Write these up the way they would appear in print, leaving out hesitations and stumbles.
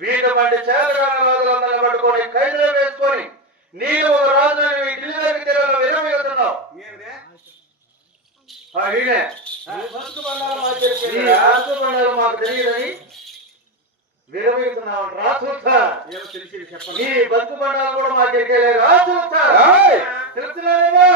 వీటి వంటి చేతగానే పట్టుకొని ఖైదులో వేసుకొని నీవు ఒక రోజు ఢిల్లీ దగ్గర తీరంలో విరమిస్తున్నావు. మాకు తెలియదని విరమిస్తున్నావు రా చూస్తా. నీ బతుకు బండాలు కూడా మాకు ఎక్కేలేదు రా చూస్తా. తెలుస్తున్నావా?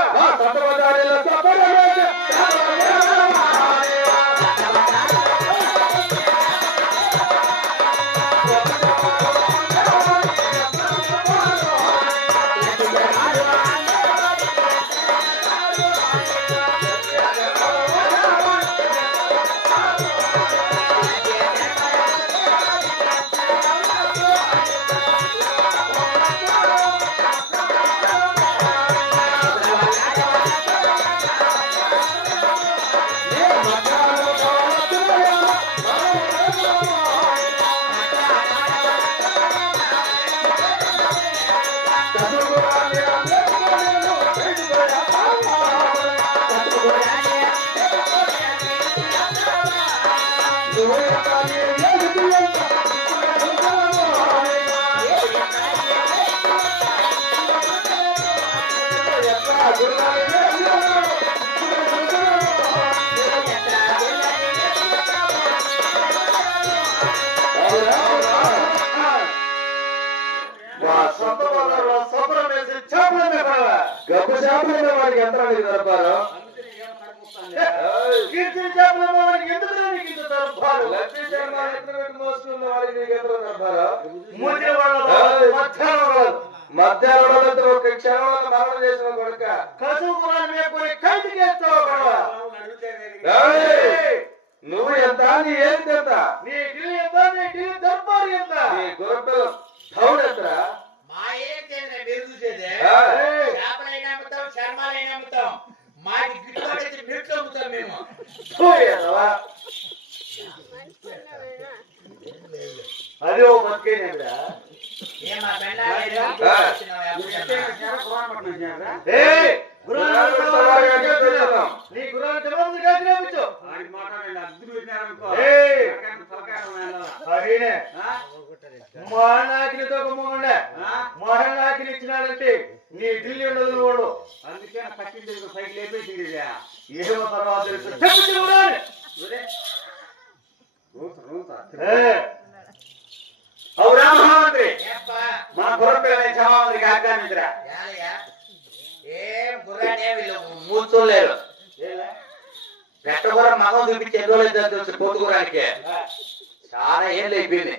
గొప్ప చేపలు వాడికి ఎంత దొరపారు మధ్యాహ్నం ఒక క్షణంలో మరణం చేసిన కొడుక నువ్వు ఎంత నీ ఏంటి ఎంత నీ ఢిల్లీ ఎంత నీ ఢిల్లీ దర్బారు ఎంత నీ గొప్ప ధౌడు ఎంతరా అదే ఓ బతికేనేమిరా మహానాకినితో మహానాకిని ఇచ్చినాడంటే నీ ఢిల్లీ ఉండదు వాడు. అందుకే పక్కింటి సైకిల్ వేపేసింది ఏమో తర్వాత అవునా మహామంత్రి మా గుర్రపిల్లని సమామంత్రికి ఆజ్ఞానించరా. మూర్చోలేరు పెట్టకూర మగం చూపించి ఎన్నో తెలుసు పోతుకోవడానికి చాలా ఏళ్ళు అయిపోయింది.